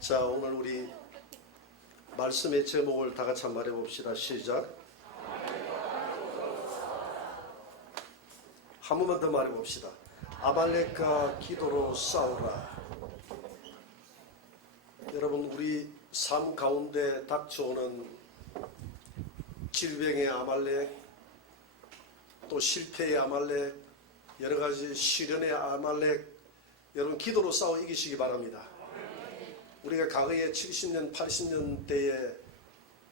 자, 오늘 우리 말씀의 제목을 다 같이 한번 말해봅시다. 시작. 한 번만 더 말해봅시다. 아말렉과 기도로 싸우라. 여러분, 우리 삶 가운데 닥쳐오는 질병의 아말렉, 또 실패의 아말렉, 여러 가지 시련의 아말렉, 여러분 기도로 싸워 이기시기 바랍니다. 우리가 과거에 70년, 80년대에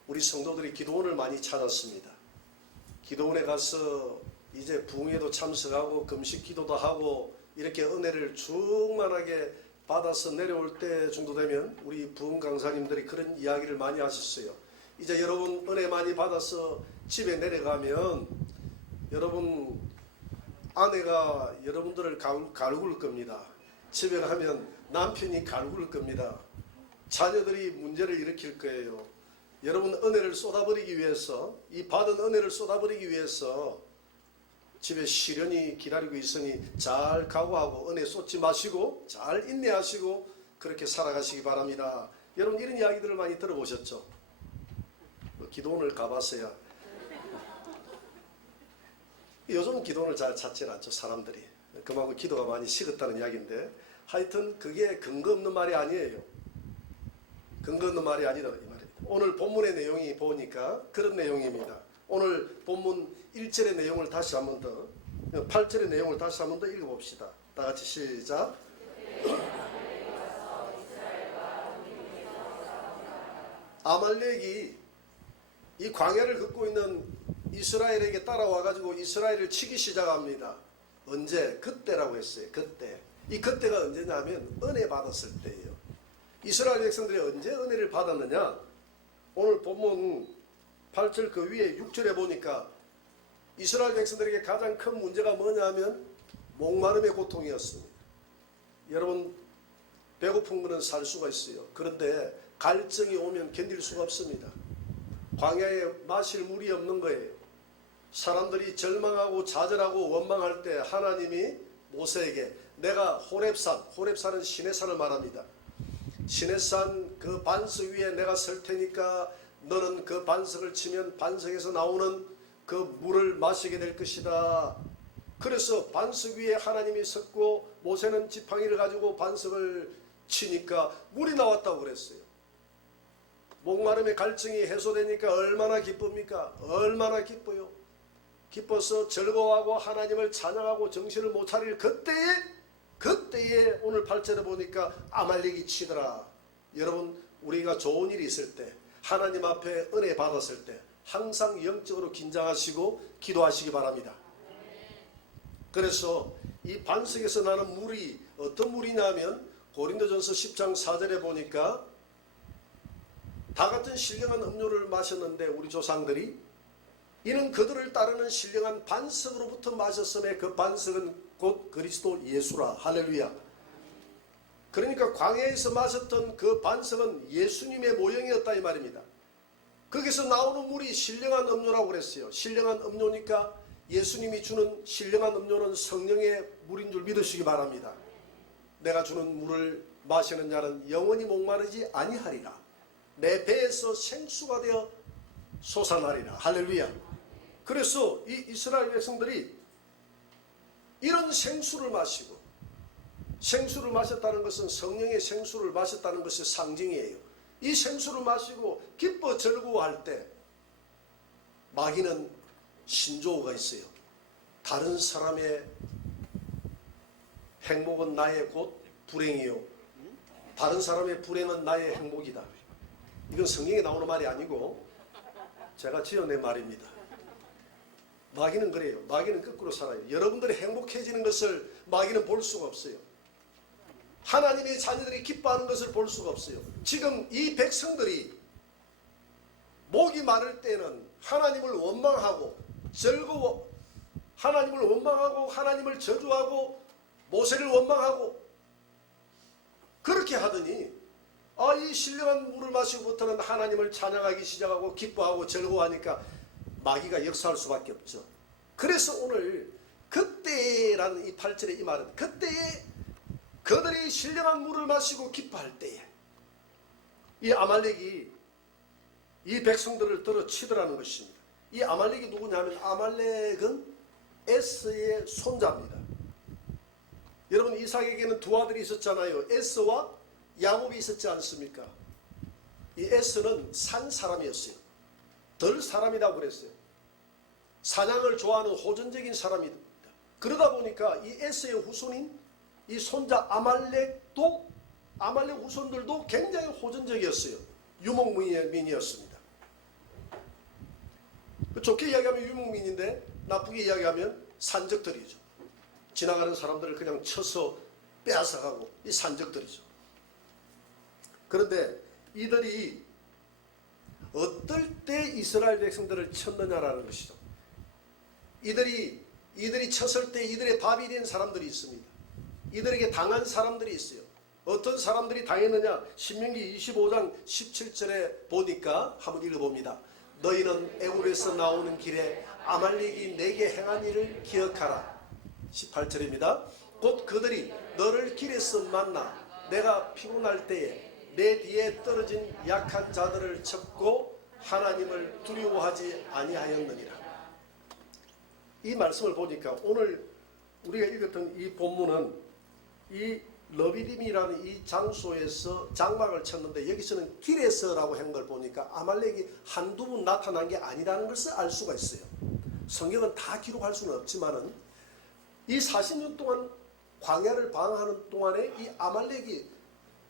우리 성도들이 기도원을 많이 찾았습니다. 기도원에 가서 이제 부흥회도 참석하고 금식 기도도 하고 이렇게 은혜를 충만하게 받아서 내려올 때 정도 되면 우리 부흥 강사님들이 그런 이야기를 많이 하셨어요. 이제 여러분 은혜 많이 받아서 집에 내려가면 여러분 아내가 여러분들을 갈굴 겁니다. 집에 가면 남편이 갈굴 겁니다. 자녀들이 문제를 일으킬 거예요. 여러분 은혜를 쏟아버리기 위해서, 이 받은 은혜를 쏟아버리기 위해서 집에 시련이 기다리고 있으니 잘 각오하고 은혜 쏟지 마시고 잘 인내하시고 그렇게 살아가시기 바랍니다. 여러분 이런 이야기들을 많이 들어보셨죠? 기도원을 가봤어야. 요즘 기도원을 잘 찾지 않죠, 사람들이. 그만큼 기도가 많이 식었다는 이야기인데, 하여튼 그게 근거 없는 말이 아니에요. 근거 없는 말이 아니다 이 말입니다. 오늘 본문의 내용이 보니까 그런 내용입니다. 오늘 본문 1절의 내용을 다시 한번 더, 8절의 내용을 다시 한번 더 읽어봅시다. 다 같이 시작. 아말렉이 이 광야를 걷고 있는 이스라엘에게 따라와가지고 이스라엘을 치기 시작합니다. 언제? 그때라고 했어요. 그때. 이 그때가 언제냐면 은혜 받았을 때예요. 이스라엘 백성들이 언제 은혜를 받았느냐? 오늘 본문 8절 그 위에 6절에 보니까 이스라엘 백성들에게 가장 큰 문제가 뭐냐면 목마름의 고통이었습니다. 여러분 배고픈 것은 살 수가 있어요. 그런데 갈증이 오면 견딜 수가 없습니다. 광야에 마실 물이 없는 거예요. 사람들이 절망하고 좌절하고 원망할 때 하나님이 모세에게 내가 호렙산은 시내산을 말합니다. 시내산 그 반석 위에 내가 설 테니까 너는 그 반석을 치면 반석에서 나오는 그 물을 마시게 될 것이다. 그래서 반석 위에 하나님이 섰고 모세는 지팡이를 가지고 반석을 치니까 물이 나왔다고 그랬어요. 목마름의 갈증이 해소되니까 얼마나 기쁩니까? 얼마나 기뻐요. 기뻐서 즐거워하고 하나님을 찬양하고 정신을 못 차릴 그때에 오늘 8절에 보니까 아말렉이 치더라. 여러분 우리가 좋은 일이 있을 때 하나님 앞에 은혜 받았을 때 항상 영적으로 긴장하시고 기도하시기 바랍니다. 그래서 이 반석에서 나는 물이 어떤 물이냐면 고린도전서 10장 4절에 보니까 다 같은 신령한 음료를 마셨는데 우리 조상들이 이는 그들을 따르는 신령한 반석으로부터 마셨음에 그 반석은 곧 그리스도 예수라. 할렐루야. 그러니까 광야에서 마셨던 그 반석은 예수님의 모형이었다 이 말입니다. 거기서 나오는 물이 신령한 음료라고 그랬어요. 신령한 음료니까 예수님이 주는 신령한 음료는 성령의 물인 줄 믿으시기 바랍니다. 내가 주는 물을 마시는 자는 영원히 목마르지 아니하리라. 내 배에서 생수가 되어 솟아나리라. 할렐루야. 그래서 이 이스라엘 백성들이 이런 생수를 마시고, 생수를 마셨다는 것은 성령의 생수를 마셨다는 것이 상징이에요. 이 생수를 마시고 기뻐 즐거워할 때 마귀는 신조어가 있어요. 다른 사람의 행복은 나의 곧 불행이요 다른 사람의 불행은 나의 행복이다. 이건 성경에 나오는 말이 아니고 제가 지어낸 말입니다. 마귀는 그래요. 마귀는 거꾸로 살아요. 여러분들이 행복해지는 것을 마귀는 볼 수가 없어요. 하나님의 자녀들이 기뻐하는 것을 볼 수가 없어요. 지금 이 백성들이 목이 마를 때는 하나님을 원망하고 하나님을 원망하고 하나님을 저주하고 모세를 원망하고 그렇게 하더니 이 신령한 물을 마시고부터는 하나님을 찬양하기 시작하고 기뻐하고 즐거워하니까 마귀가 역사할 수밖에 없죠. 그래서 오늘 그때라는 이 8절의 이 말은 그때에 그들이 신령한 물을 마시고 기뻐할 때에 이 아말렉이 이 백성들을 들어 치더라는 것입니다. 이 아말렉이 누구냐면 아말렉은 에스의 손자입니다. 여러분 이삭에게는 두 아들이 있었잖아요. 에스와 야곱이 있었지 않습니까? 이 에스는 산 사람이었어요. 덜 사람이라고 그랬어요. 사냥을 좋아하는 호전적인 사람이다. 그러다 보니까 이 에스의 후손인 이 손자 아말렉 후손들도 굉장히 호전적이었어요. 유목민이었습니다. 좋게 이야기하면 유목민인데 나쁘게 이야기하면 산적들이죠. 지나가는 사람들을 그냥 쳐서 빼앗아가고 이 산적들이죠. 그런데 이들이 어떨 때 이스라엘 백성들을 쳤느냐라는 것이죠. 이들이 쳤을 때 이들의 밥이 된 사람들이 있습니다. 이들에게 당한 사람들이 있어요. 어떤 사람들이 당했느냐? 신명기 25장 17절에 보니까 한번 읽어봅니다. 너희는 애굽에서 나오는 길에 아말렉이 내게 행한 일을 기억하라. 18절입니다. 곧 그들이 너를 길에서 만나 내가 피곤할 때에 내 뒤에 떨어진 약한 자들을 쳤고 하나님을 두려워하지 아니하였느니라. 이 말씀을 보니까 오늘 우리가 읽었던 이 본문은 이 러비딤이라는 이 장소에서 장막을 쳤는데 여기서는 길에서라고 한 걸 보니까 아말렉이 한두 번 나타난 게 아니라는 것을 알 수가 있어요. 성경은 다 기록할 수는 없지만은 이 40년 동안 광야를 방황하는 동안에 이 아말렉이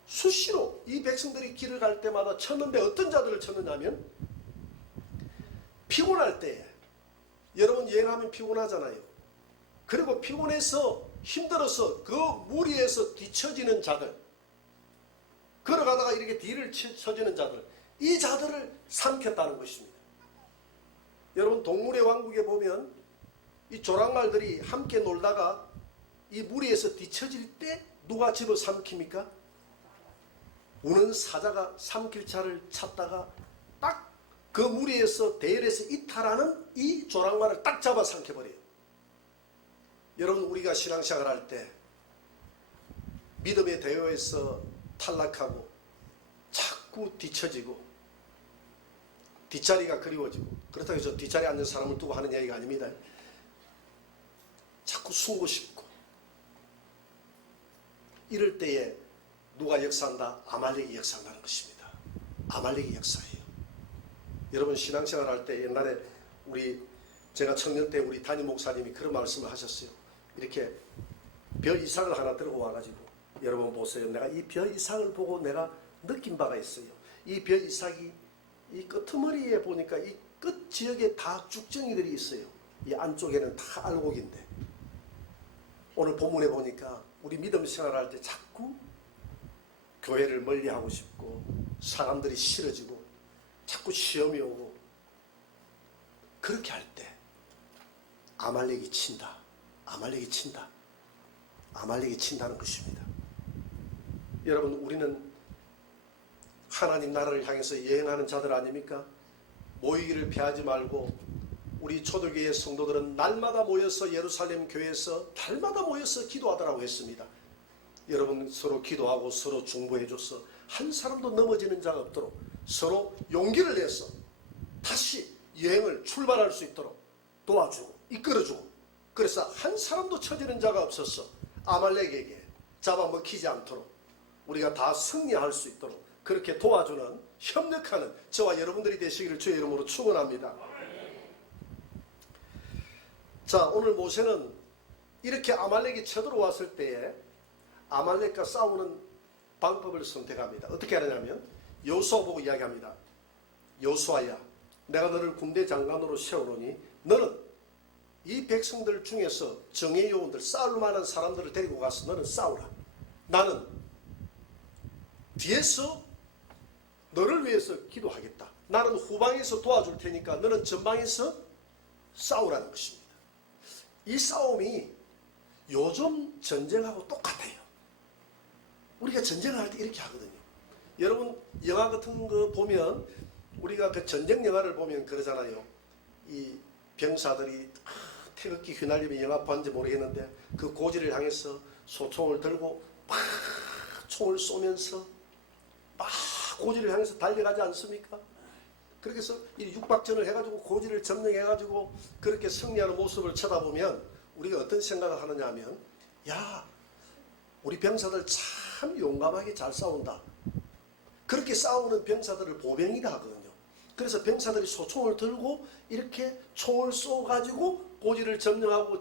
수시로 이 백성들이 길을 갈 때마다 쳤는데 어떤 자들을 쳤느냐면 피곤할 때, 여러분 여행하면 피곤하잖아요. 그리고 피곤해서 힘들어서 그 무리에서 뒤처지는 자들, 걸어가다가 이렇게 뒤를 쳐지는 자들, 이 자들을 삼켰다는 것입니다. 여러분 동물의 왕국에 보면 이 조랑말들이 함께 놀다가 이 무리에서 뒤처질 때 누가 집어 삼킵니까? 우는 사자가 삼킬 자를 찾다가 딱 그 무리에서 대열에서 이탈하는 이 조랑말을 딱 잡아 삼켜버려요. 여러분 우리가 신앙생활 할 때 믿음의 대회에서 탈락하고 자꾸 뒤처지고 뒷자리가 그리워지고, 그렇다고 해서 뒷자리에 앉은 사람을 두고 하는 얘기가 아닙니다. 자꾸 숨고 싶고 이럴 때에 누가 역사한다? 아말렉이 역사한다는 것입니다. 아말렉이 역사해요. 여러분 신앙생활 할 때 옛날에 제가 청년 때 우리 담임 목사님이 그런 말씀을 하셨어요. 이렇게 별 이상을 하나 들고 와가지고 여러분 보세요. 내가 이 별 이상을 보고 내가 느낀 바가 있어요. 이 별 이상이 이 끄트머리에 보니까 이 끝 지역에 다 쭉정이들이 있어요. 이 안쪽에는 다 알곡인데 오늘 본문에 보니까 우리 믿음 생활할 때 자꾸 교회를 멀리하고 싶고 사람들이 싫어지고 자꾸 시험이 오고 그렇게 할 때 아말렉이 친다. 아말렉이 친다. 아말렉이 친다는 것입니다. 여러분 우리는 하나님 나라를 향해서 여행하는 자들 아닙니까? 모이기를 피하지 말고 우리 초대교회 성도들은 날마다 모여서 예루살렘 교회에서 날마다 모여서 기도하더라고 했습니다. 여러분 서로 기도하고 서로 중보해줘서 한 사람도 넘어지는 자가 없도록 서로 용기를 내서 다시 여행을 출발할 수 있도록 도와주고 이끌어주고, 그래서 한 사람도 처지는 자가 없어서 아말렉에게 잡아먹히지 않도록 우리가 다 승리할 수 있도록 그렇게 도와주는 협력하는 저와 여러분들이 되시기를 주의 이름으로 축원합니다. 자, 오늘 모세는 이렇게 아말렉이 쳐들어왔을 때에 아말렉과 싸우는 방법을 선택합니다. 어떻게 하느냐면 여호수아 보고 이야기합니다. 여호수아야, 내가 너를 군대 장관으로 세우노니 너는 이 백성들 중에서 정예 요원들, 싸울 만한 사람들을 데리고 가서 너는 싸우라. 나는 뒤에서 너를 위해서 기도하겠다. 나는 후방에서 도와줄 테니까 너는 전방에서 싸우라는 것입니다. 이 싸움이 요즘 전쟁하고 똑같아요. 우리가 전쟁을 할 때 이렇게 하거든요. 여러분 영화 같은 거 보면 우리가 그 전쟁 영화를 보면 그러잖아요. 이 병사들이 태극기 휘날리며 영화 봤는지 모르겠는데 그 고지를 향해서 소총을 들고 막 총을 쏘면서 막 고지를 향해서 달려가지 않습니까? 그렇게 해서 이 육박전을 해가지고 고지를 점령해가지고 그렇게 승리하는 모습을 쳐다보면 우리가 어떤 생각을 하느냐 하면, 야, 우리 병사들 참 용감하게 잘 싸운다. 그렇게 싸우는 병사들을 보병이라 하거든요. 그래서 병사들이 소총을 들고 이렇게 총을 쏘가지고 고지를 점령하고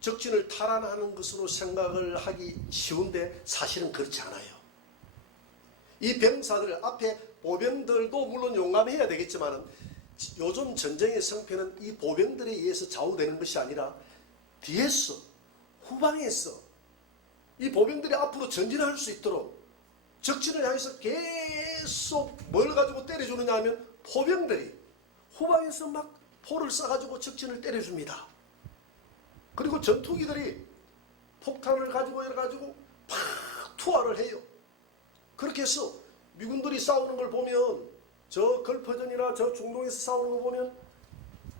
적진을 탈환하는 것으로 생각을 하기 쉬운데 사실은 그렇지 않아요. 이 병사들 앞에 보병들도 물론 용감해야 되겠지만 요즘 전쟁의 성패는 이 보병들에 의해서 좌우되는 것이 아니라 뒤에서, 후방에서 이 보병들이 앞으로 전진할 수 있도록 적진을 향해서 계속 뭘 가지고 때려주느냐 하면 포병들이 후방에서 막 포를 쏴가지고 적진을 때려줍니다. 그리고 전투기들이 폭탄을 가지고 이래가지고 팍 투하를 해요. 그렇게 해서 미군들이 싸우는 걸 보면, 저 걸퍼전이나 저 중동에서 싸우는 거 보면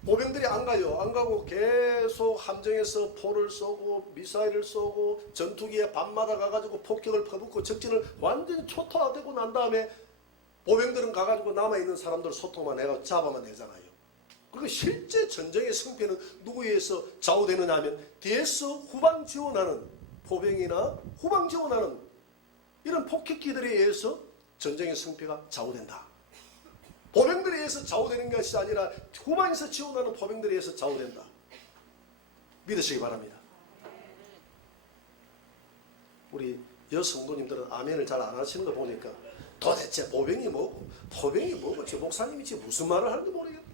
보병들이 안 가요. 안 가고 계속 함정에서 포를 쏘고 미사일을 쏘고 전투기에 밤마다 가가지고 폭격을 퍼붓고 적진을 완전히 초토화되고 난 다음에 보병들은 가가지고 남아있는 사람들 소통만 해가 잡아만 내잖아요. 그리고 실제 전쟁의 승패는 누구에 의해서 좌우되느냐 하면 뒤에서 후방 지원하는 포병이나 후방 지원하는 이런 폭격기들에 의해서 전쟁의 승패가 좌우된다. 보병들에 의해서 좌우되는 것이 아니라 후방에서 지원하는 포병들에 의해서 좌우된다. 믿으시기 바랍니다. 우리 여성도님들은 아멘을 잘 안 하시는 거 보니까 도대체 보병이 뭐고 포병이 뭐고 저 목사님이 지금 무슨 말을 하는지 모르겠네.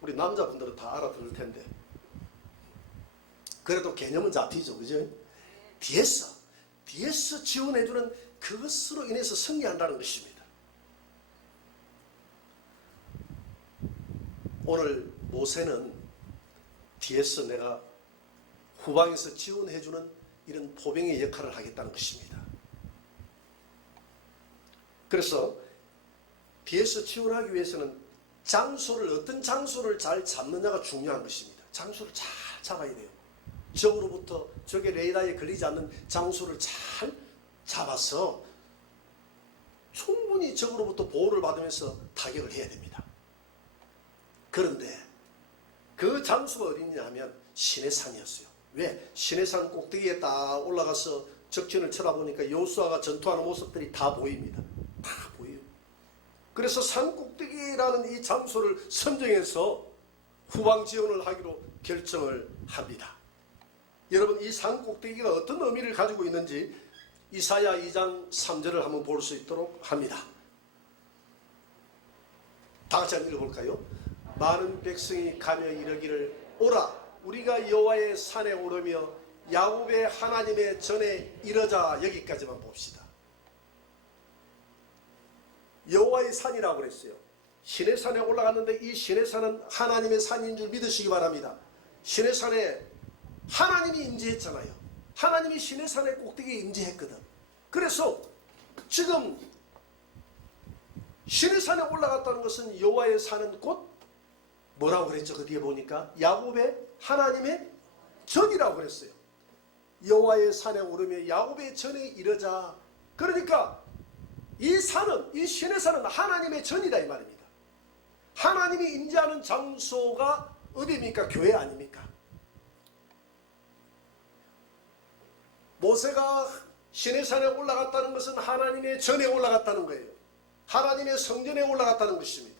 우리 남자분들은 다 알아들을 텐데 그래도 개념은 잡히죠. 그죠? 뒤에서 지원해주는 그것으로 인해서 승리한다는 것입니다. 오늘 모세는 뒤에서 내가 후방에서 지원해주는 이런 포병의 역할을 하겠다는 것입니다. 그래서 뒤에서 지원하기 위해서는 어떤 장소를 잘 잡느냐가 중요한 것입니다. 장소를 잘 잡아야 돼요. 적으로부터 적의 레이더에 걸리지 않는 장소를 잘 잡아서 충분히 적으로부터 보호를 받으면서 타격을 해야 됩니다. 그런데 그 장소가 어디냐 하면 시내산이었어요. 왜? 시내산 꼭대기에 딱 올라가서 적진을 쳐다보니까 여호수아가 전투하는 모습들이 다 보입니다. 다 보여요. 그래서 산 꼭대기라는 이 장소를 선정해서 후방 지원을 하기로 결정을 합니다. 여러분, 이 산 꼭대기가 어떤 의미를 가지고 있는지 이사야 2장 3절을 한번 볼 수 있도록 합니다. 다 같이 한번 읽어볼까요? 많은 백성이 가며 이르기를 오라 우리가 여호와의 산에 오르며 야곱의 하나님의 전에 이르자. 여기까지만 봅시다. 여호와의 산이라고 그랬어요. 시내산에 올라갔는데 이 시내산은 하나님의 산인 줄 믿으시기 바랍니다. 시내산에 하나님이 임재했잖아요. 하나님이 시내산의 꼭대기에 임재했거든. 그래서 지금 시내산에 올라갔다는 것은 여호와의 산은 곧 뭐라고 그랬죠? 그 뒤에 보니까 야곱의 하나님의 전이라고 그랬어요. 여호와의 산에 오르며 야곱의 전에 이르자. 그러니까 이 산은, 이 시내산은 하나님의 전이다 이 말입니다. 하나님이 임재하는 장소가 어디입니까? 교회 아닙니까? 모세가 시내산에 올라갔다는 것은 하나님의 전에 올라갔다는 거예요. 하나님의 성전에 올라갔다는 것입니다.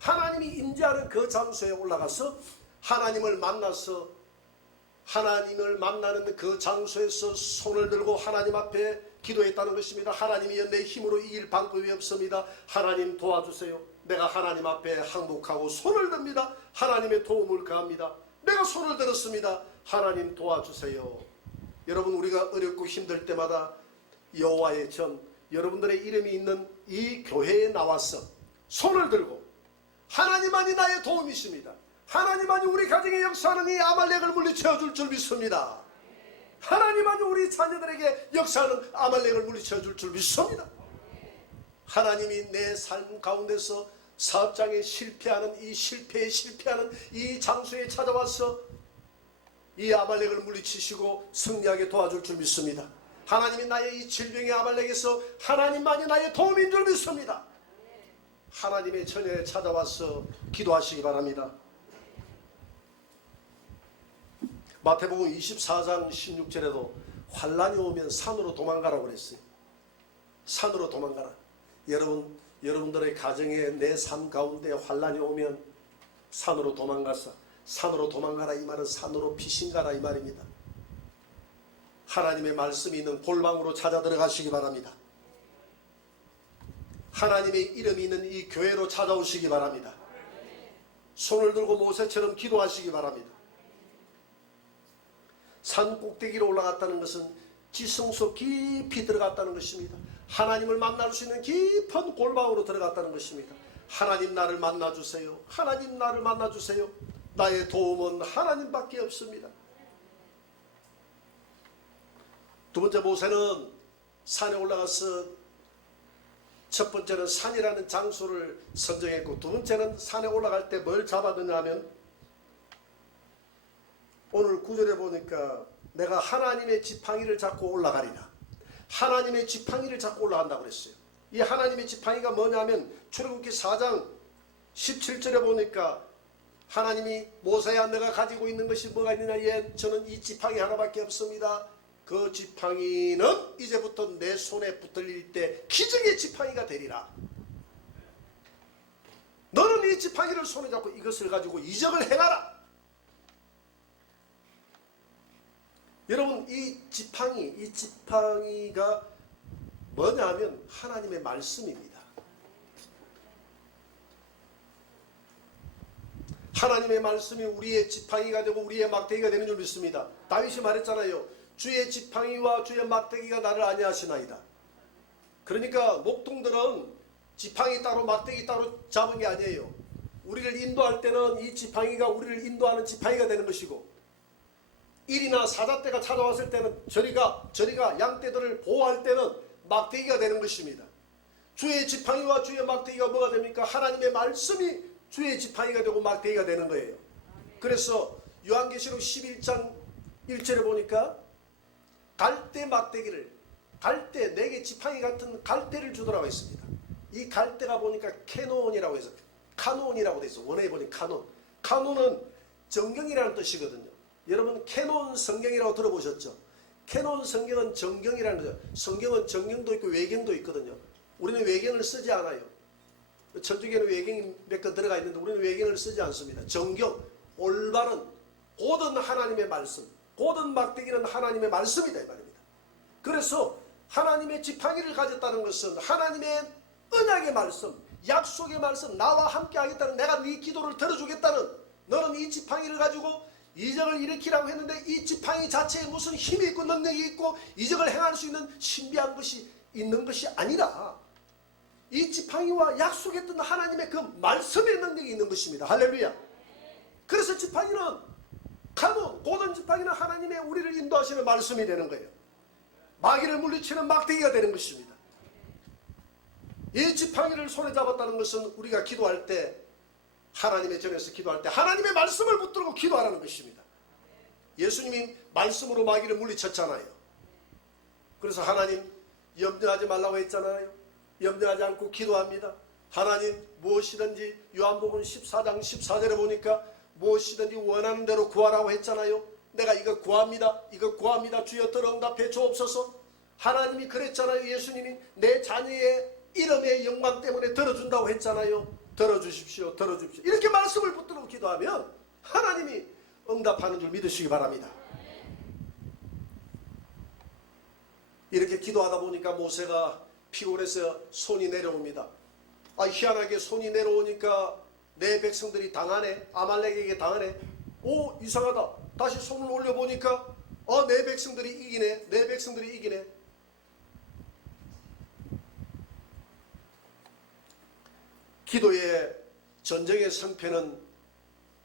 하나님이 임재하는 그 장소에 올라가서 하나님을 만나서 하나님을 만나는 그 장소에서 손을 들고 하나님 앞에 기도했다는 것입니다. 하나님이여 내 힘으로 이길 방법이 없습니다. 하나님 도와주세요. 내가 하나님 앞에 항복하고 손을 듭니다. 하나님의 도움을 구합니다. 내가 손을 들었습니다. 하나님 도와주세요. 여러분, 우리가 어렵고 힘들 때마다 여호와의 전, 여러분들의 이름이 있는 이 교회에 나와서 손을 들고 하나님만이 나의 도움이십니다. 하나님만이 우리 가정에 역사하는 이 아말렉을 물리쳐 줄 줄 믿습니다. 하나님만이 우리 자녀들에게 역사하는 아말렉을 물리쳐 줄 줄 믿습니다. 하나님이 내 삶 가운데서 사업장에 실패하는 이 실패하는 이 장소에 찾아와서 이 아말렉을 물리치시고 승리하게 도와줄 줄 믿습니다. 하나님이 나의 이 질병의 아말렉에서 하나님만이 나의 도움인 줄 믿습니다. 하나님의 전에 찾아와서 기도하시기 바랍니다. 마태복음 24장 16절에도 환난이 오면 산으로 도망가라고 그랬어요. 산으로 도망가라. 여러분들의 가정에 내 삶 가운데 환난이 오면 산으로 도망가서 산으로 도망가라 이 말은 산으로 피신가라 이 말입니다. 하나님의 말씀이 있는 골방으로 찾아 들어가시기 바랍니다. 하나님의 이름이 있는 이 교회로 찾아오시기 바랍니다. 손을 들고 모세처럼 기도하시기 바랍니다. 산 꼭대기로 올라갔다는 것은 지성소 깊이 들어갔다는 것입니다. 하나님을 만날 수 있는 깊은 골방으로 들어갔다는 것입니다. 하나님 나를 만나주세요. 하나님 나를 만나주세요. 나의 도움은 하나님밖에 없습니다. 두 번째 모세는 산에 올라가서 첫 번째는 산이라는 장소를 선정했고 두 번째는 산에 올라갈 때 뭘 잡아드냐 하면 오늘 9절에 보니까 내가 하나님의 지팡이를 잡고 올라가리라. 하나님의 지팡이를 잡고 올라간다고 그랬어요. 이 하나님의 지팡이가 뭐냐면 출애굽기 4장 17절에 보니까 하나님이 모세야 내가 가지고 있는 것이 뭐가 있느냐. 예, 저는 이 지팡이 하나밖에 없습니다. 그 지팡이는 이제부터 내 손에 붙들릴 때 기적의 지팡이가 되리라. 너는 이 지팡이를 손에 잡고 이것을 가지고 이적을 행하라. 여러분 이 지팡이가 뭐냐면 하나님의 말씀입니다. 하나님의 말씀이 우리의 지팡이가 되고 우리의 막대기가 되는 줄 믿습니다. 다윗이 말했잖아요. 주의 지팡이와 주의 막대기가 나를 안위하시나이다. 그러니까 목동들은 지팡이 따로 막대기 따로 잡은 게 아니에요. 우리를 인도할 때는 이 지팡이가 우리를 인도하는 지팡이가 되는 것이고 일이나 사자떼가 찾아왔을 때는 저리가 양떼들을 보호할 때는 막대기가 되는 것입니다. 주의 지팡이와 주의 막대기가 뭐가 됩니까? 하나님의 말씀이 주의 지팡이가 되고 막대기가 되는 거예요. 그래서 요한계시록 11장 1절에 보니까 갈대 막대기를 갈대 내게 지팡이 같은 갈대를 주더라고 했습니다. 이 갈대가 보니까 캐논이라고 해서 카논이라고 돼 있어. 원어에 보니 카논. 카논은 정경이라는 뜻이거든요. 여러분 캐논 성경이라고 들어보셨죠? 캐논 성경은 정경이라는 거죠. 성경은 정경도 있고 외경도 있거든요. 우리는 외경을 쓰지 않아요. 천주교는 외경이 몇 건 들어가 있는데 우리는 외경을 쓰지 않습니다. 정경, 올바른 고든 하나님의 말씀, 고든 막대기는 하나님의 말씀이다 이 말입니다. 그래서 하나님의 지팡이를 가졌다는 것은 하나님의 언약의 말씀, 약속의 말씀, 나와 함께 하겠다는, 내가 네 기도를 들어주겠다는, 너는 이 지팡이를 가지고 이적을 일으키라고 했는데 이 지팡이 자체에 무슨 힘이 있고 능력이 있고 이적을 행할 수 있는 신비한 것이 있는 것이 아니라 이 지팡이와 약속했던 하나님의 그 말씀의 능력이 있는 것입니다. 할렐루야. 그래서 지팡이는 카논, 고든 지팡이는 하나님의 우리를 인도하시는 말씀이 되는 거예요. 마귀를 물리치는 막대기가 되는 것입니다. 이 지팡이를 손에 잡았다는 것은 우리가 기도할 때 하나님의 전에서 기도할 때 하나님의 말씀을 붙들고 기도하라는 것입니다. 예수님이 말씀으로 마귀를 물리쳤잖아요. 그래서 하나님 염려하지 말라고 했잖아요. 염려하지 않고 기도합니다. 하나님 무엇이든지 요한복음 14장 14절에 보니까 무엇이든지 원하는 대로 구하라고 했잖아요. 내가 이거 구합니다. 이거 구합니다. 주여 들어응답해 주옵소서. 하나님이 그랬잖아요. 예수님이 내 자녀의 이름의 영광 때문에 들어준다고 했잖아요. 들어주십시오. 들어주십시오. 이렇게 말씀을 붙들고 기도하면 하나님이 응답하는 줄 믿으시기 바랍니다. 이렇게 기도하다 보니까 모세가 피곤해서 손이 내려옵니다. 희한하게 손이 내려오니까 내 백성들이 당하네. 아말렉에게 당하네. 오, 이상하다. 다시 손을 올려보니까 내 백성들이 이기네. 내 백성들이 이기네. 기도의 전쟁의 성패는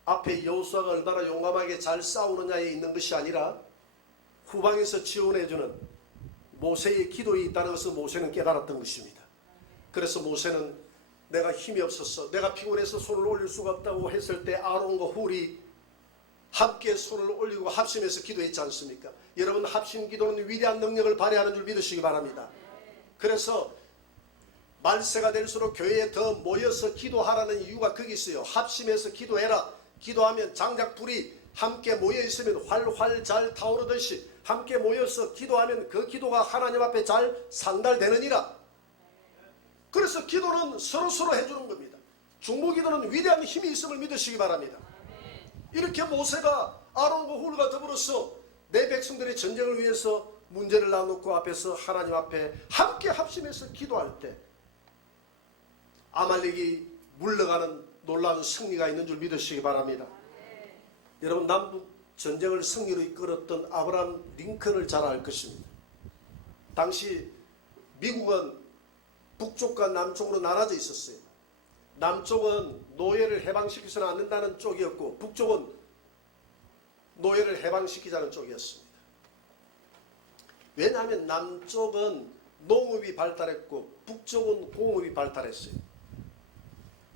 앞에 여호수아가 얼마나 용감하게 잘 싸우느냐에 있는 것이 아니라 후방에서 지원해주는 모세의 기도에 있다는 것을 모세는 깨달았던 것입니다. 그래서 모세는 내가 힘이 없어서 내가 피곤해서 손을 올릴 수가 없다고 했을 때 아론과 훌이 함께 손을 올리고 합심해서 기도했지 않습니까? 여러분, 합심 기도는 위대한 능력을 발휘하는 줄 믿으시기 바랍니다. 그래서 말세가 될수록 교회에 더 모여서 기도하라는 이유가 거기 있어요. 합심해서 기도해라. 기도하면 장작 불이 함께 모여 있으면 활활 잘 타오르듯이 함께 모여서 기도하면 그 기도가 하나님 앞에 잘 상달되느니라. 그래서 기도는 서로서로 해주는 겁니다. 중보기도는 위대한 힘이 있음을 믿으시기 바랍니다. 이렇게 모세가 아론과 훌과 더불어서 내 백성들의 전쟁을 위해서 문제를 나누고 앞에서 하나님 앞에 함께 합심해서 기도할 때 아말렉이 물러가는 놀라운 승리가 있는 줄 믿으시기 바랍니다. 여러분, 남북 전쟁을 승리로 이끌었던 아브라함 링컨을 잘 알 것입니다. 당시 미국은 북쪽과 남쪽으로 나눠져 있었어요. 남쪽은 노예를 해방시키서는 안 된다는 쪽이었고 북쪽은 노예를 해방시키자는 쪽이었습니다. 왜냐하면 남쪽은 농업이 발달했고 북쪽은 공업이 발달했어요.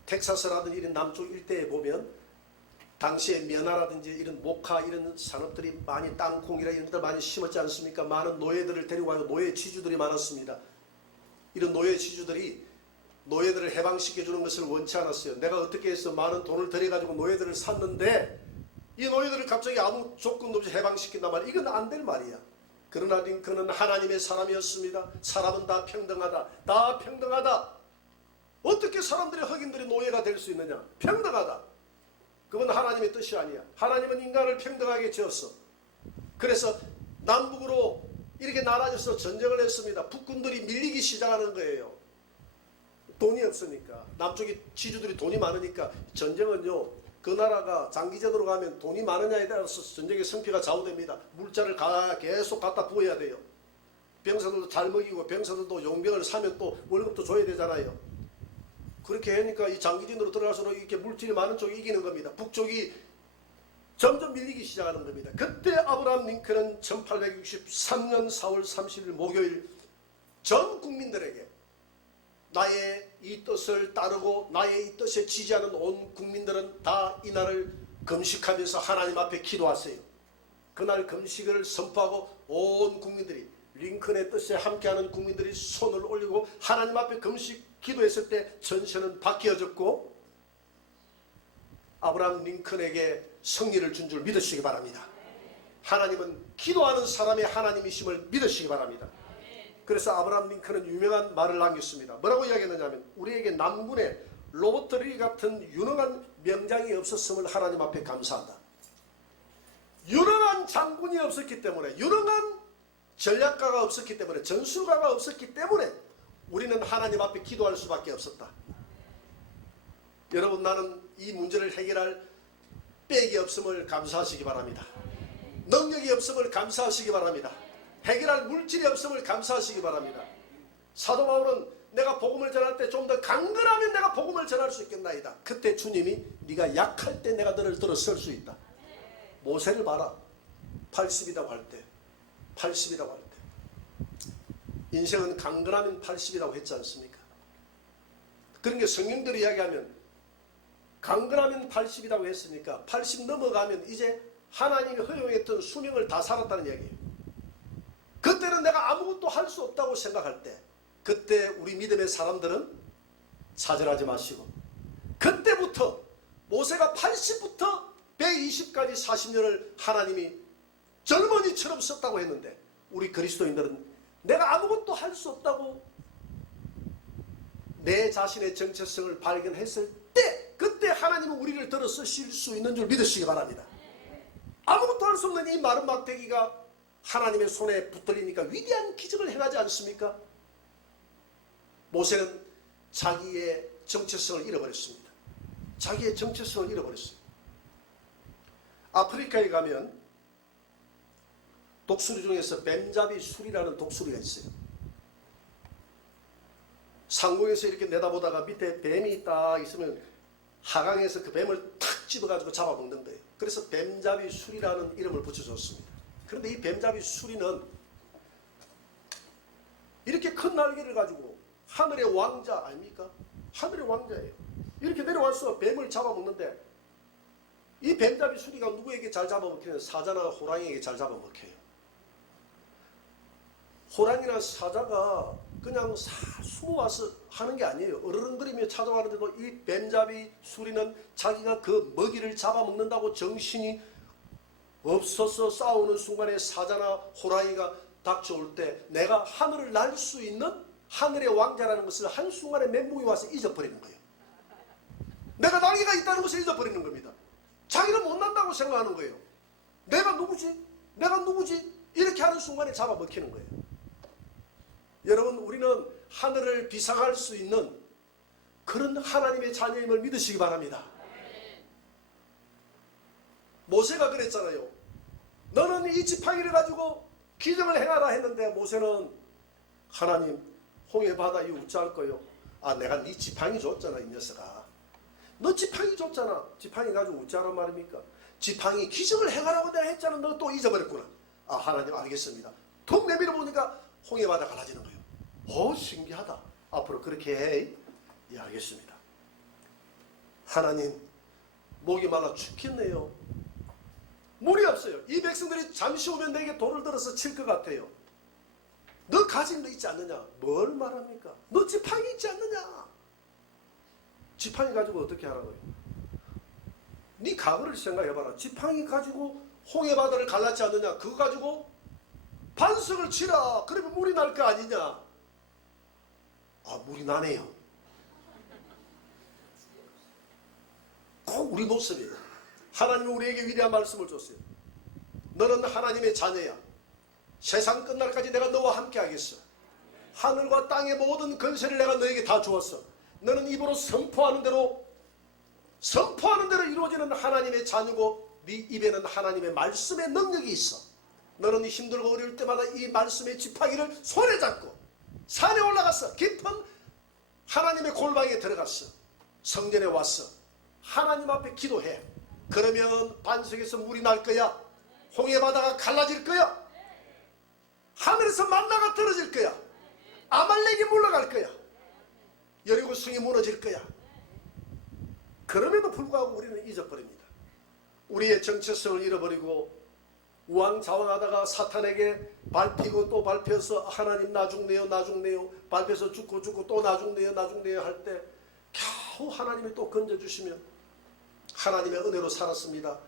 텍사스라든지 이런 남쪽 일대에 보면 당시에 면화라든지 이런 목화 이런 산업들이 많이 땅콩이라 이런 것들 많이 심었지 않습니까? 많은 노예들을 데리고 가고 노예 지주들이 많았습니다. 이런 노예 지주들이 노예들을 해방시켜주는 것을 원치 않았어요. 내가 어떻게 해서 많은 돈을 들여가지고 노예들을 샀는데 이 노예들을 갑자기 아무 조건도 없이 해방시킨단 말이야. 이건 안 될 말이야. 그러나 링컨은 하나님의 사람이었습니다. 사람은 다 평등하다. 다 평등하다. 어떻게 사람들이 흑인들이 노예가 될 수 있느냐? 평등하다. 그건 하나님의 뜻이 아니야. 하나님은 인간을 평등하게 지었어. 그래서 남북으로 이렇게 나눠져서 전쟁을 했습니다. 북군들이 밀리기 시작하는 거예요. 돈이 없으니까. 남쪽이 지주들이 돈이 많으니까 전쟁은요. 그 나라가 장기전으로 가면 돈이 많으냐에 따라서 전쟁의 성패가 좌우됩니다. 물자를 계속 갖다 부어야 돼요. 병사들도 잘 먹이고 병사들도 용병을 사면 또 월급도 줘야 되잖아요. 그렇게 하니까 이 장기전으로 들어갈수록 이렇게 물질이 많은 쪽이 이기는 겁니다. 북쪽이 점점 밀리기 시작하는 겁니다. 그때 아브라함 링컨은 1863년 4월 30일 목요일 전 국민들에게 나의 이 뜻을 따르고 나의 이 뜻에 지지하는 온 국민들은 다 이날을 금식하면서 하나님 앞에 기도하세요. 그날 금식을 선포하고 온 국민들이 링컨의 뜻에 함께하는 국민들이 손을 올리고 하나님 앞에 금식 기도했을 때 전세는 바뀌어졌고 아브라함 링컨에게 승리를 준 줄 믿으시기 바랍니다. 하나님은 기도하는 사람의 하나님이심을 믿으시기 바랍니다. 그래서 아브라함 링컨은 유명한 말을 남겼습니다. 뭐라고 이야기했느냐면 우리에게 남군의 로버트 리 같은 유능한 명장이 없었음을 하나님 앞에 감사한다. 유능한 장군이 없었기 때문에 유능한 전략가가 없었기 때문에 전술가가 없었기 때문에 우리는 하나님 앞에 기도할 수밖에 없었다. 여러분, 나는 이 문제를 해결할 백이 없음을 감사하시기 바랍니다. 능력이 없음을 감사하시기 바랍니다. 해결할 물질이 없음을 감사하시기 바랍니다. 사도 바울은 내가 복음을 전할 때 좀 더 강건하면 내가 복음을 전할 수 있겠나이다. 그때 주님이 네가 약할 때 내가 너를 들어설 수 있다. 모세를 봐라. 80이라고 할 때 80이라고 할 때 인생은 강건하면 80이라고 했지 않습니까? 그런 게 성경대로 이야기하면 강건하면 80이라고 했으니까 80 넘어가면 이제 하나님이 허용했던 수명을 다 살았다는 이야기예요. 그때는 내가 아무것도 할 수 없다고 생각할 때 그때 우리 믿음의 사람들은 좌절하지 마시고 그때부터 모세가 80부터 120까지 40년을 하나님이 젊은이처럼 썼다고 했는데 우리 그리스도인들은 내가 아무것도 할 수 없다고 내 자신의 정체성을 발견했을 때 그때 하나님은 우리를 들어 쓰실 수 있는 줄 믿으시기 바랍니다. 아무것도 할 수 없는 이 마른 막대기가 하나님의 손에 붙들리니까 위대한 기적을 행하지 않습니까? 모세는 자기의 정체성을 잃어버렸습니다. 자기의 정체성을 잃어버렸어요. 아프리카에 가면 독수리 중에서 뱀잡이 수리라는 독수리가 있어요. 상공에서 이렇게 내다보다가 밑에 뱀이 딱 있으면 하강에서 그 뱀을 탁 집어가지고 잡아먹는 거예요. 그래서 뱀잡이 수리라는 이름을 붙여줬습니다. 그런데 이 뱀잡이 수리는 이렇게 큰 날개를 가지고 하늘의 왕자 아닙니까? 하늘의 왕자예요. 이렇게 내려와서 뱀을 잡아먹는데 이 뱀잡이 수리가 누구에게 잘 잡아먹히는? 사자나 호랑이에게 잘 잡아먹혀요. 호랑이나 사자가 그냥 숨어와서 하는 게 아니에요. 어르렁거리며 찾아가는데도 이 뱀잡이 수리는 자기가 그 먹이를 잡아먹는다고 정신이 없어서 싸우는 순간에 사자나 호랑이가 닥쳐올 때 내가 하늘을 날 수 있는 하늘의 왕자라는 것을 한순간에 멘붕이 와서 잊어버리는 거예요. 내가 날개가 있다는 것을 잊어버리는 겁니다. 자기는 못난다고 생각하는 거예요. 내가 누구지? 내가 누구지? 이렇게 하는 순간에 잡아먹히는 거예요. 여러분, 우리는 하늘을 비상할 수 있는 그런 하나님의 자녀임을 믿으시기 바랍니다. 모세가 그랬잖아요. 너는 이 지팡이를 가지고 기적을 행하라 했는데 모세는 하나님, 홍해 바다 이 우짜할 거요. 아, 내가 네 지팡이 줬잖아, 이 녀석아. 너 지팡이 줬잖아. 지팡이 가지고 우짜란 말입니까? 지팡이 기적을 행하라고 내가 했잖아. 너 또 잊어버렸구나. 아, 하나님 알겠습니다. 툭 내밀어 보니까 홍해 바다 갈라지는 거예요. 신기하다. 앞으로 그렇게 해. 예, 알겠습니다. 하나님, 목이 말라 죽겠네요. 물이 없어요. 이 백성들이 잠시 오면 내게 돌을 들어서 칠 것 같아요. 너 가진 거 있지 않느냐? 뭘 말합니까? 너 지팡이 있지 않느냐? 지팡이 가지고 어떻게 하라고요? 네 과거를 생각해봐라. 지팡이 가지고 홍해바다를 갈랐지 않느냐? 그거 가지고 반석을 치라. 그러면 물이 날 거 아니냐? 아, 물이 나네요. 꼭 우리 모습이에요. 하나님은 우리에게 위대한 말씀을 줬어요. 너는 하나님의 자녀야. 세상 끝날까지 내가 너와 함께 하겠어. 하늘과 땅의 모든 권세를 내가 너에게 다 주었어. 너는 입으로 선포하는 대로 이루어지는 하나님의 자녀고 네 입에는 하나님의 말씀의 능력이 있어. 너는 힘들고 어려울 때마다 이 말씀의 지팡이를 손에 잡고 산에 올라갔어. 깊은 하나님의 골방에 들어갔어. 성전에 왔어. 하나님 앞에 기도해. 그러면 반석에서 물이 날 거야. 홍해바다가 갈라질 거야. 하늘에서 만나가 떨어질 거야. 아말렉이 물러갈 거야. 여리고 성이 무너질 거야. 그럼에도 불구하고 우리는 잊어버립니다. 우리의 정체성을 잃어버리고 우왕좌왕하다가 사탄에게 밟히고 또 밟혀서 하나님 나 죽네요, 나 죽네요. 밟혀서 죽고 또 나 죽네요, 나 죽네요 할 때 겨우 하나님이 또 건져주시면 하나님의 은혜로 살았습니다.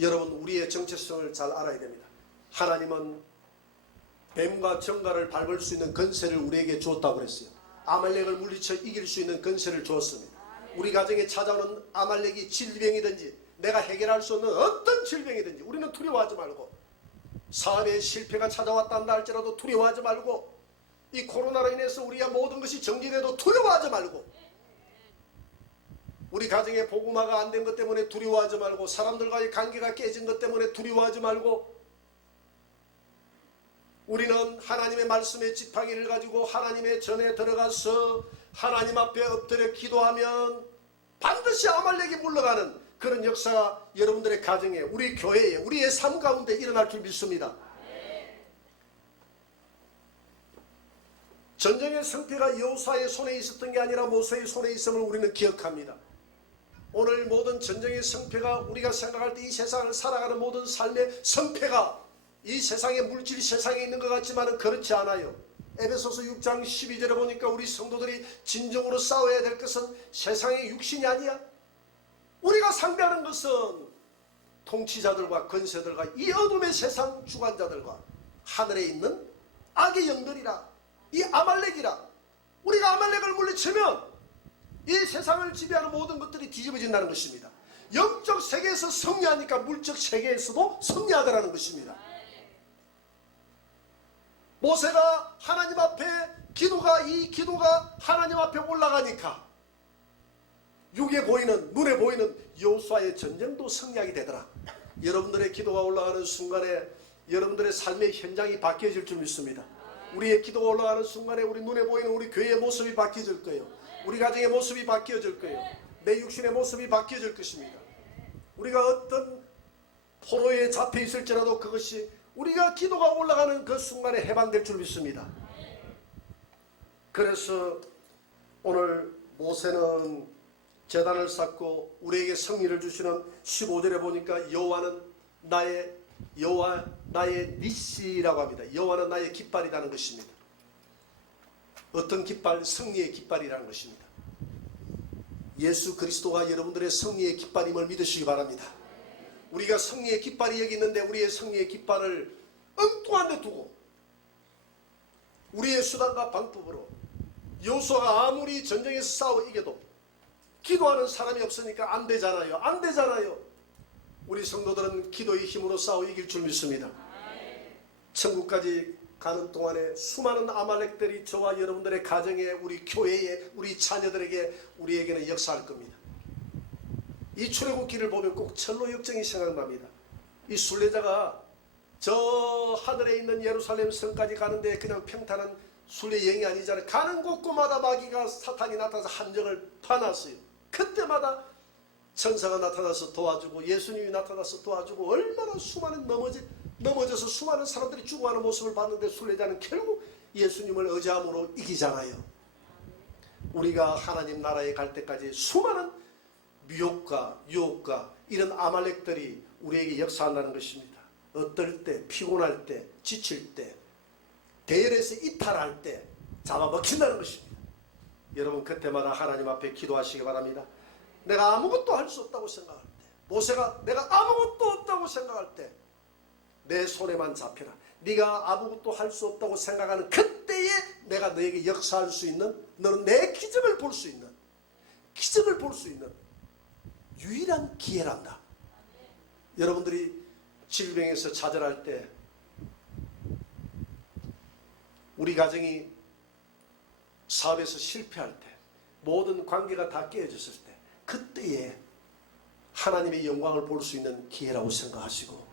여러분, 우리의 정체성을 잘 알아야 됩니다. 하나님은 뱀과 정갈을 밟을 수 있는 권세를 우리에게 주었다고 그랬어요. 아말렉을 물리쳐 이길 수 있는 권세를 주었습니다. 우리 가정에 찾아오는 아말렉이 질병이든지 내가 해결할 수 없는 어떤 질병이든지 우리는 두려워하지 말고, 삶의 실패가 찾아왔단다 할지라도 두려워하지 말고, 이 코로나로 인해서 우리가 모든 것이 정지돼도 두려워하지 말고, 우리 가정에 복음화가 안 된 것 때문에 두려워하지 말고, 사람들과의 관계가 깨진 것 때문에 두려워하지 말고, 우리는 하나님의 말씀의 지팡이를 가지고 하나님의 전에 들어가서 하나님 앞에 엎드려 기도하면 반드시 아말렉이 물러가는 그런 역사가 여러분들의 가정에, 우리 교회에, 우리의 삶 가운데 일어날 줄 믿습니다. 전쟁의 승패가 여호수아의 손에 있었던 게 아니라 모세의 손에 있음을 우리는 기억합니다. 오늘 모든 전쟁의 승패가, 우리가 생각할 때 이 세상을 살아가는 모든 삶의 승패가 이 세상의 물질 세상에 있는 것 같지만 그렇지 않아요. 에베소서 6장 12절에 보니까 우리 성도들이 진정으로 싸워야 될 것은 세상의 육신이 아니야. 우리가 상대하는 것은 통치자들과 권세들과 이 어둠의 세상 주관자들과 하늘에 있는 악의 영들이라, 이 아말렉이라. 우리가 아말렉을 물리치면 이 세상을 지배하는 모든 것들이 뒤집어진다는 것입니다. 영적 세계에서 승리하니까 물적 세계에서도 승리하더라는 것입니다. 모세가 하나님 앞에 이 기도가 하나님 앞에 올라가니까 눈에 보이는 여호수아의 전쟁도 승리하게 되더라. 여러분들의 기도가 올라가는 순간에 여러분들의 삶의 현장이 바뀌어질 줄 믿습니다. 우리의 기도가 올라가는 순간에 우리 눈에 보이는 우리 교회의 모습이 바뀌어질 거예요. 우리 가정의 모습이 바뀌어질 거예요. 내 육신의 모습이 바뀌어질 것입니다. 우리가 어떤 포로에 잡혀 있을지라도 그것이 우리가 기도가 올라가는 그 순간에 해방될 줄 믿습니다. 그래서 오늘 모세는 제단을 쌓고 우리에게 승리를 주시는 15절에 보니까 여호와는 나의 니시라고 합니다. 여호와는 나의 깃발이라는 것입니다. 어떤 깃발? 승리의 깃발이라는 것입니다. 예수 그리스도가 여러분들의 승리의 깃발임을 믿으시기 바랍니다. 우리가 승리의 깃발이 여기 있는데 우리의 승리의 깃발을 엉뚱한 데 두고 우리의 수단과 방법으로 요소가 아무리 전쟁에서 싸워 이겨도 기도하는 사람이 없으니까 안 되잖아요. 안 되잖아요. 우리 성도들은 기도의 힘으로 싸워 이길 줄 믿습니다. 천국까지 가는 동안에 수많은 아말렉들이 저와 여러분들의 가정에, 우리 교회에, 우리 자녀들에게, 우리에게는 역사할 겁니다. 이 출애굽기를 보면 꼭 철로 역정이 생각납니다. 이 순례자가 저 하늘에 있는 예루살렘 성까지 가는데 그냥 평탄한 순례 여행이 아니잖아요. 가는 곳곳마다 마귀가 사탄이 나타나서 함정을 파놨어요. 그때마다 천사가 나타나서 도와주고 예수님이 나타나서 도와주고 얼마나 수많은 넘어져서 수많은 사람들이 죽어가는 모습을 봤는데 순례자는 결국 예수님을 의지함으로 이기잖아요. 우리가 하나님 나라에 갈 때까지 수많은 미혹과 유혹과 이런 아말렉들이 우리에게 역사한다는 것입니다. 어떨 때, 피곤할 때, 지칠 때, 대열에서 이탈할 때 잡아먹힌다는 것입니다. 여러분 그때마다 하나님 앞에 기도하시기 바랍니다. 내가 아무것도 할 수 없다고 생각할 때, 모세가 내가 아무것도 없다고 생각할 때 내 손에만 잡혀라. 네가 아무것도 할 수 없다고 생각하는 그때에 내가 너에게 역사할 수 있는, 너는 내 기적을 볼 수 있는, 기적을 볼 수 있는 유일한 기회란다. 여러분들이 질병에서 좌절할 때, 우리 가정이 사업에서 실패할 때, 모든 관계가 다 깨어졌을 때, 그때에 하나님의 영광을 볼 수 있는 기회라고 생각하시고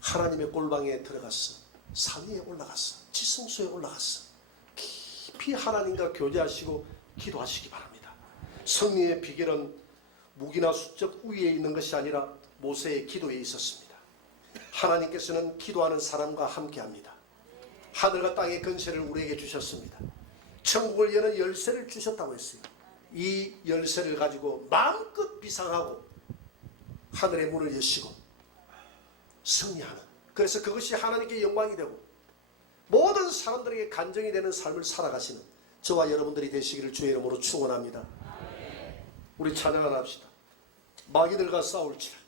하나님의 골방에 들어갔어, 산 위에 올라갔어, 지성소에 올라갔어, 깊이 하나님과 교제하시고 기도하시기 바랍니다. 승리의 비결은 무기나 수적 우위에 있는 것이 아니라 모세의 기도에 있었습니다. 하나님께서는 기도하는 사람과 함께합니다. 하늘과 땅의 권세를 우리에게 주셨습니다. 천국을 여는 열쇠를 주셨다고 했어요. 이 열쇠를 가지고 마음껏 비상하고 하늘의 문을 여시고 승리하는, 그래서 그것이 하나님께 영광이 되고 모든 사람들에게 간증이 되는 삶을 살아가시는 저와 여러분들이 되시기를 주의 이름으로 축원합니다. 우리 찬양을 합시다. 마귀들과 싸울지라.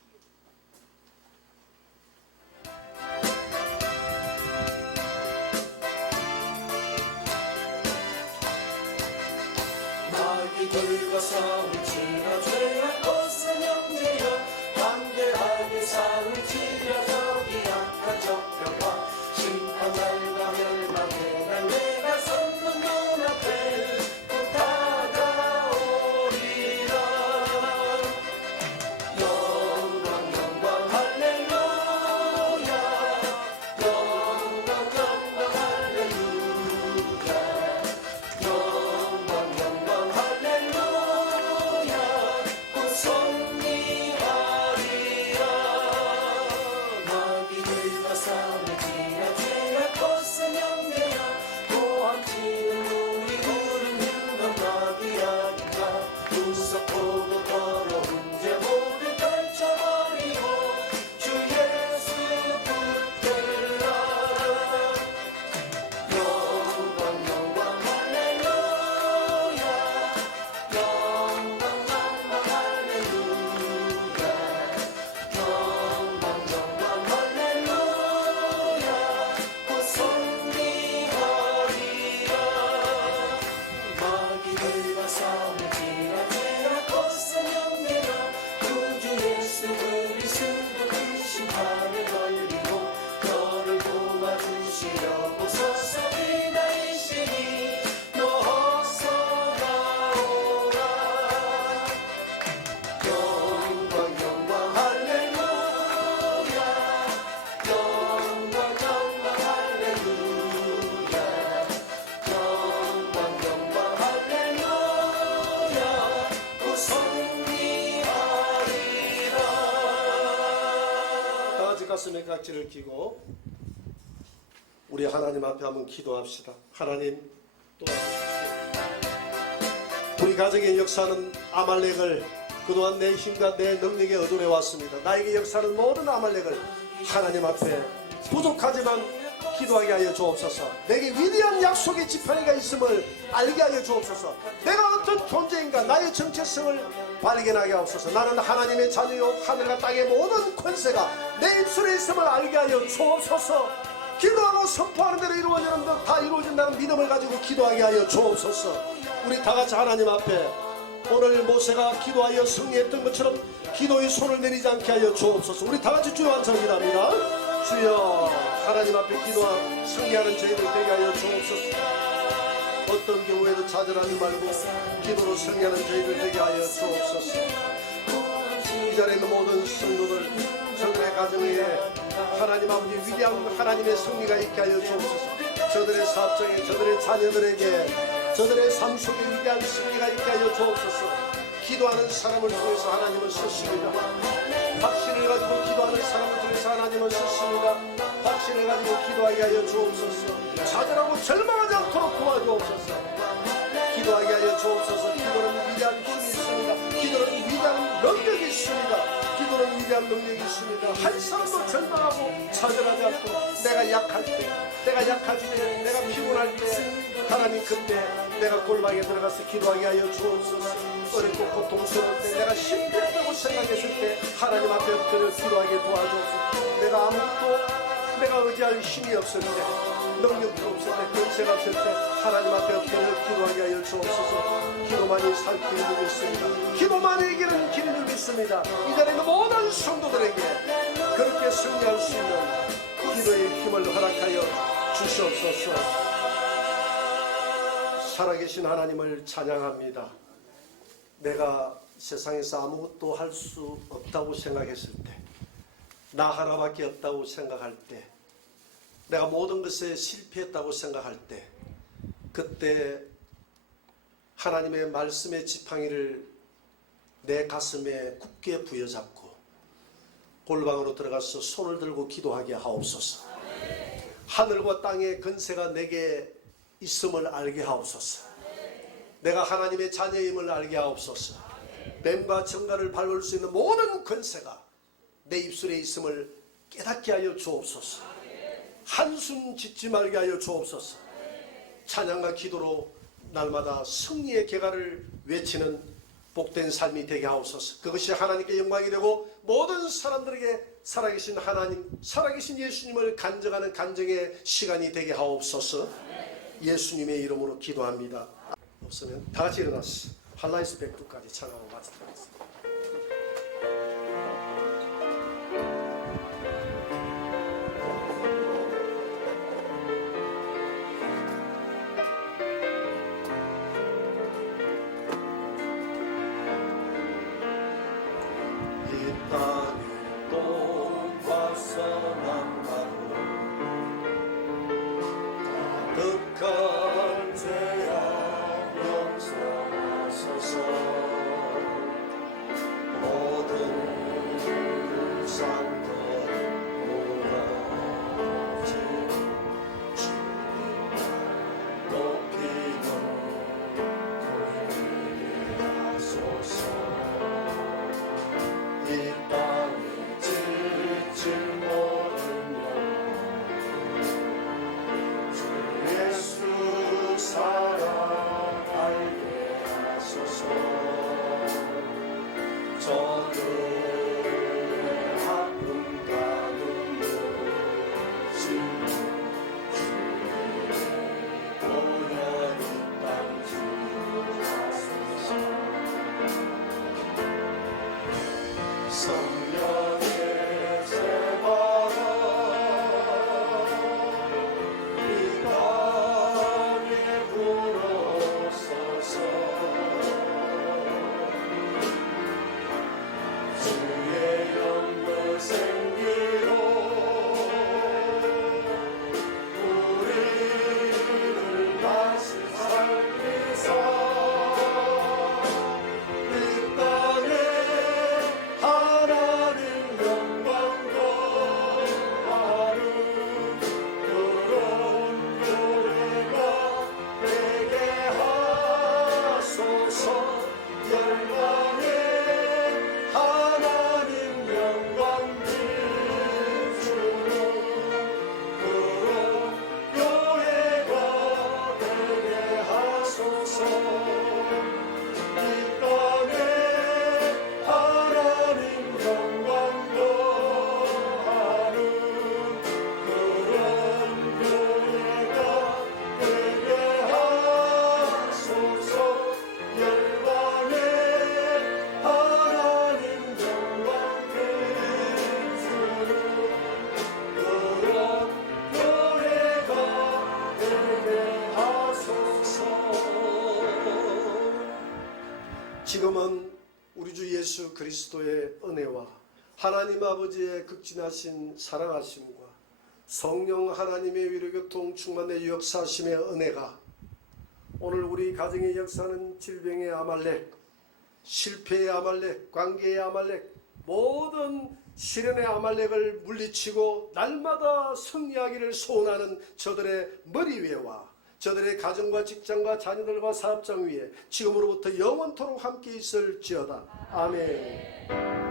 마귀들과 싸울지라. 죄악 벗은 형제여 담대하게 싸울지라. 저기 악한 적병과 심판날과 멸망의 날 내가 섰는 눈앞에 곧 다가오리라. 영광 영광 할렐루야. 영광 영광 할렐루야. 영광 영광 할렐루야. 곧 승리하리라. 마귀들과 싸울지라. 죄악 벗은 형제야 고함치는 우리 구름 흉는 마귀야니까 구석보고 더러운 죄 모두 떨쳐버리고 주 예수 붙들라. 영광 영광 할렐루야. 영광 영광 할렐루야. 영광 영광 할렐루야. 곧 승리하리라. 마귀들과 싸울지라. 죄악 벗은 형제야 구주 예수 그리스도 그 심판에 걸리고 너를 도와주시려고 서서 기다리시니 너 어서 나오라. 영광 영광 할렐루야. 영광 영광 할렐루야. 영광 영광 할렐루야. 곧 승리하리라. 다 같이 가슴에 각지를 끼고 우리 하나님 앞에 한번 기도합시다. 하나님 도와주십시오. 우리 우리 가정의 역사는 아말렉을 그동안 내 힘과 내 능력에 의존해 왔습니다. 나에게 역사는 모든 아말렉을 하나님 앞에 부족하지만 기도하게 하여 주옵소서. 내게 위대한 약속의 지팡이가 있음을 알게 하여 주옵소서. 내가 어떤 존재인가 나의 정체성을 발견하게 하옵소서. 나는 하나님의 자녀요 하늘과 땅의 모든 권세가 내 입술에 있음을 알게 하여 주옵소서. 기도하고 선포하는 대로 이루어지는 것 다 이루어진다는 믿음을 가지고 기도하게 하여 주옵소서. 우리 다같이 하나님 앞에 오늘 모세가 기도하여 승리했던 것처럼 기도의 손을 내리지 않게 하여 주옵소서. 우리 다같이 주여 한성기도합니다. 주여, 하나님 앞에 기도하고 승리하는 저희들 되게 하여 주옵소서. 어떤 경우에도 좌절하지 말고 기도로 승리하는 저희들 되게 하여 주옵소서. 이 자리에 있는 모든 성도들, 저들의 가정에 하나님 아버지 위대한 하나님의 승리가 있게 하여 주옵소서. 저들의 사업장에, 저들의 자녀들에게, 저들의 삶 속에 위대한 승리가 있게 하여 주옵소서. 기도하는 사람을 통해서 하나님은 쓰십니다. 확신을 가지고 기도하는 사람을 통해서 하나님은 쓰십니다. 확신을 가지고 기도하게 하여 주옵소서. 좌절하고 절망하지 않도록 도와주옵소서. 기도하게 하여 주옵소서. 기도는 위대한 힘이 있습니다. 기도는 위대한 능력이 있습니다. 기도는 위대한 능력이 있습니다. 한 사람도 절망하고 좌절하지 않고 내가 약할 때, 내가 약할 때, 내가 피곤할 때 하나님 그때 내가 골방에 들어가서 기도하게 하여 주옵소서. 어렵고 고통스러울 때 내가 실패했다고 생각했을 때 하나님 앞에 엎드려 기도하게 도와주옵소서. 내가 아무것도 내가 의지할 힘이 없을 때, 능력도 없을 때, 권세가 없을 때 하나님 앞에 엎드려 기도하게 하여 주옵소서. 기도만이 살 길을 믿습니다. 기도만이 이기는 길을 믿습니다. 이 자리에 있는 모든 성도들에게 그렇게 승리할 수 있는 기도의 힘을 허락하여 주시옵소서. 살아계신 하나님을 찬양합니다. 내가 세상에서 아무것도 할 수 없다고 생각했을 때, 나 하나밖에 없다고 생각할 때, 내가 모든 것에 실패했다고 생각할 때, 그때 하나님의 말씀의 지팡이를 내 가슴에 굳게 부여잡고 골방으로 들어가서 손을 들고 기도하게 하옵소서. 하늘과 땅의 권세가 내게 있음을 알게 하옵소서. 내가 하나님의 자녀임을 알게 하옵소서. 뱀과 정갈을 밟을 수 있는 모든 권세가 내 입술에 있음을 깨닫게 하여 주옵소서. 한숨 짓지 말게 하여 주옵소서. 찬양과 기도로 날마다 승리의 계가를 외치는 복된 삶이 되게 하옵소서. 그것이 하나님께 영광이 되고 모든 사람들에게 살아계신 하나님, 살아계신 예수님을 간증하는 간증의 시간이 되게 하옵소서. 예수님의 이름으로 기도합니다. 없으면 다 같이 일어나서 할라이스 백두까지 찬양하고 마치도록 하겠습니다. 이 땅에 똥과 선함하고 가득한 죄악 용서하소서. 그리스도의 은혜와 하나님 아버지의 극진하신 사랑하심과 성령 하나님의 위로교통 충만의 역사하심의 은혜가 오늘 우리 가정의 역사는 질병의 아말렉, 실패의 아말렉, 관계의 아말렉, 모든 시련의 아말렉을 물리치고 날마다 승리하기를 소원하는 저들의 머리 위에와 저들의 가정과 직장과 자녀들과 사업장 위에 지금으로부터 영원토록 함께 있을지어다. 아멘.